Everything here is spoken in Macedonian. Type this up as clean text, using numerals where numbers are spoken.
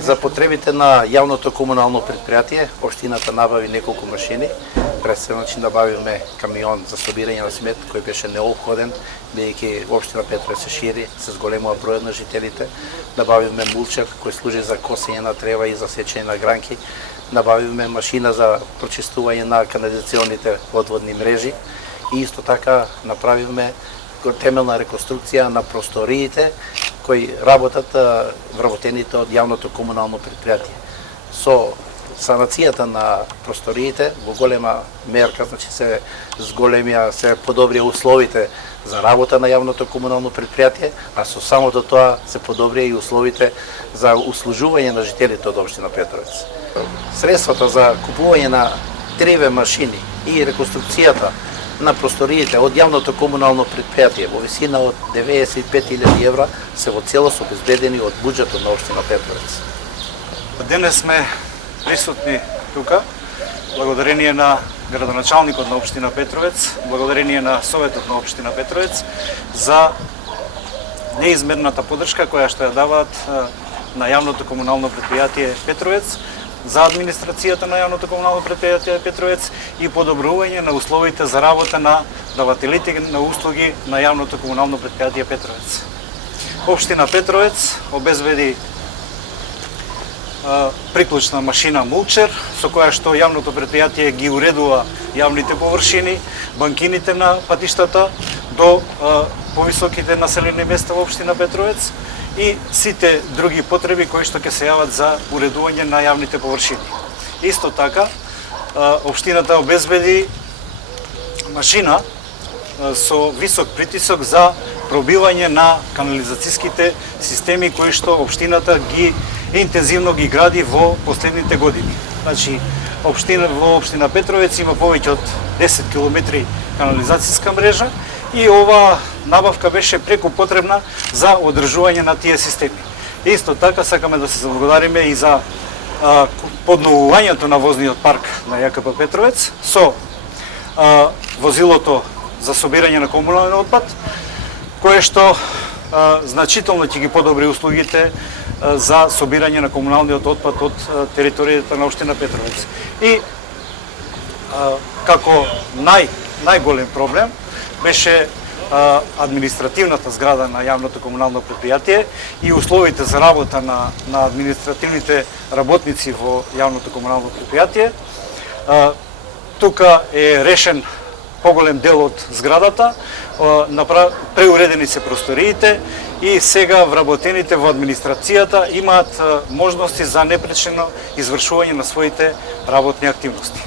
За потребите на јавното комунално предпријатие, општината набави неколку машини. Пресено набавивме камион за собирање на смет, кој беше неопходен, бидејќи општина Петровец се шири, се зголемува бројот на жителите. Набавивме мулчер кој служи за косење на трева и за сечење на гранки. Набавивме машина за прочистување на канализационите одводни мрежи и исто така направивме темелна реконструкција на просториите кои работат вработените од јавното комунално предпријатие. Со санацијата на просториите во голема мерка, значи се зголемија, се подобрија условите за работа на јавното комунално предпријатие, а со самото тоа се подобрија и условите за услужување на жителите од општина Петровец. Средствата за купување на 3 машини и реконструкцијата на просториите од јавното комунално предпријатие во висина од 95.000 евра се во целост обезбедени од буџетот на општина Петровец. Денес сме присутни тука благодарение на градоначалникот на општина Петровец, благодарение на Советот на општина Петровец за неизмерната поддршка која што ја даваат на јавното комунално предпријатие Петровец, за администрацијата на јавното комунално предпријатие Петровец и подобрување на условите за работа на давателите на услуги на јавното комунално предпријатие Петровец. Општина Петровец обезбеди приклучна машина мулчер, со која што јавното предпријатие ги уредува јавните површини, банкините на патиштата до повисоките населени места во општина Петровец и сите други потреби кои што ќе се јават за уредување на јавните површини. Исто така, општината обезбеди машина со висок притисок за пробивање на канализацијските системи кои што општината ги интензивно ги гради во последните години. Значи, во општина Петровец има повеќе од 10 километри канализацијска мрежа и оваа набавка беше преку потребна за одржување на тие системи. Исто така сакаме да се заблагодариме и за подновувањето на возниот парк на ЈКП Петровец со возилото за собирање на комунален отпад, кое што значително ќе ги подобри услугите за собирање на комуналниот отпад од територијата на општина Петровец. И како најголем проблем беше административната зграда на јавното комунално предпријатие и условите за работа на административните работници во јавното комунално предпријатие. Тука е решен поголем дел од зградата, преуредени се просториите и сега вработените во администрацијата имаат можности за непречено извршување на своите работни активности.